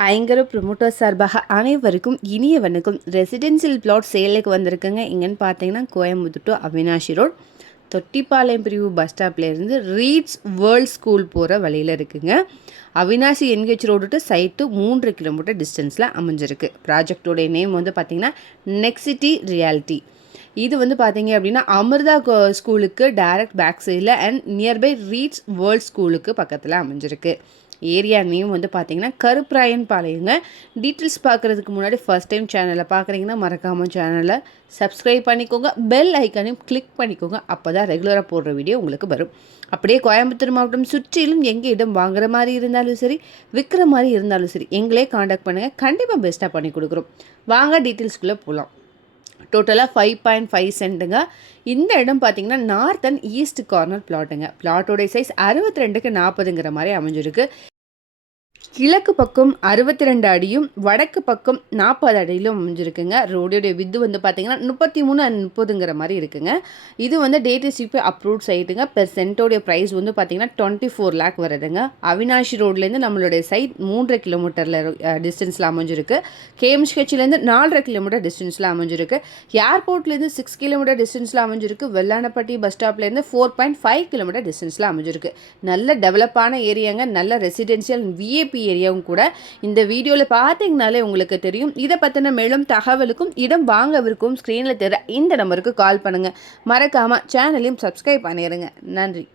ஐங்கர promoter சார்பாக அனைவருக்கும் இனிய வணக்கம் ரெசிடென்சியல் பிளாட் சேலுக்கு வந்திருக்குங்க. இங்கன்னு பார்த்தீங்கன்னா கோயம்புத்தூர் டு அவினாஷி ரோட் தொட்டிப்பாளையம் பிரிவு பஸ் ஸ்டாப்லேருந்து ரீட்ஸ் வேர்ல்ட் ஸ்கூல் போகிற வழியில் இருக்குங்க. Avinashi NH road to site மூன்று கிலோமீட்டர் டிஸ்டன்ஸில் அமைஞ்சிருக்கு. ப்ராஜெக்டோடைய நேம் வந்து பார்த்திங்கன்னா நெக்ஸிட்டி ரியாலிட்டி இது வந்து பார்த்தீங்க அப்படின்னா அமிர்தா கோ- ஸ்கூலுக்கு டைரக்ட் பேக் சைடில் அண்ட் நியர்பை ரீட்ஸ் வேர்ல்ட் ஸ்கூலுக்கு பக்கத்தில் அமைஞ்சிருக்கு. ஏரியா நேம் வந்து பார்த்தீங்கன்னா கருப்பராயன் பாளையங்க. டீட்டெயில்ஸ் பார்க்குறதுக்கு முன்னாடி ஃபர்ஸ்ட் டைம் சேனலை பார்க்குறீங்கன்னா மறக்காமல் சேனலை சப்ஸ்கிரைப் பண்ணிக்கோங்க. பெல் ஐக்கானையும் கிளிக் பண்ணிக்கோங்க. அப்போ தான் ரெகுலராக போடுற வீடியோ உங்களுக்கு வரும். அப்படியே கோயம்புத்தூர் மாவட்டம் சுற்றிலும் எங்கே இடம் வாங்குற மாதிரி இருந்தாலும் சரி விற்கிற மாதிரி இருந்தாலும் சரி எங்களே காண்டாக்ட் பண்ணுங்கள் கண்டிப்பாக பெஸ்ட்டாக பண்ணி கொடுக்குறோம். வாங்க டீட்டெயில்ஸ்குள்ளே போகலாம் டோட்டலாக ஃபைவ் பாயிண்ட் ஃபைவ் சென்ட்டுங்க இந்த இடம் பார்த்தீங்கன்னா நார்த் அண்ட் ஈஸ்ட் கார்னர் பிளாட்டுங்க பிளாட்டோடைய சைஸ் அறுபத்தி ரெண்டுக்கு நாற்பதுங்கிற மாதிரி அமைஞ்சிருக்கு. கிழக்கு பக்கம் அறுபத்தி ரெண்டு அடியும் வடக்கு பக்கம் நாற்பது அடியிலும் அமைஞ்சிருக்குங்க. ரோடியோடைய வித்து வந்து பார்த்தீங்கன்னா முப்பத்தி மூணு அண்ட் முப்பதுங்கிற மாதிரி இருக்குங்க. இது வந்து டேட்டிசிபி அப்ரூவ்ட் சைட்டுங்க பெர் சென்ட்டோடைய ப்ரைஸ் வந்து பார்த்தீங்கன்னா டுவெண்ட்டி ஃபோர் லேக் வருதுங்க. அவினாஷி ரோட்லேருந்து நம்மளுடைய சைட் மூன்றரை கிலோமீட்டரில் டிஸ்டன்ஸில் அமைஞ்சிருக்கு. கேஎம்ஸ்கட்சிலேருந்து நாலரை கிலோமீட்டர் டிஸ்டன்ஸில் அமைஞ்சிருக்கு. ஏர்போர்ட்லேருந்து சிக்ஸ் கிலோமீட்டர் டிஸ்டன்ஸில் அமைஞ்சிருக்கு. வெள்ளானப்பட்டி பஸ் ஸ்டாப்லேருந்து ஃபோர் பாயிண்ட் ஃபைவ் கிலோமீட்டர் டிஸ்டன்ஸில் அமைஞ்சிருக்கு. நல்ல டெவலப்பான ஏரியாங்க நல்ல ரெசிடென்ஷியல் விஏபி ஏரியாவும் கூட இந்த வீடியோவில் பார்த்தீங்கனாலே உங்களுக்கு தெரியும். இதை பற்றின மேலும் தகவலுக்கும் இடம் வாங்கவிருக்கும் ஸ்க்ரீனில் தெரிய இந்த நம்பருக்கு கால் பண்ணுங்கள் மறக்காமல் சேனலையும் சப்ஸ்கிரைப் பண்ணிடுங்க நன்றி.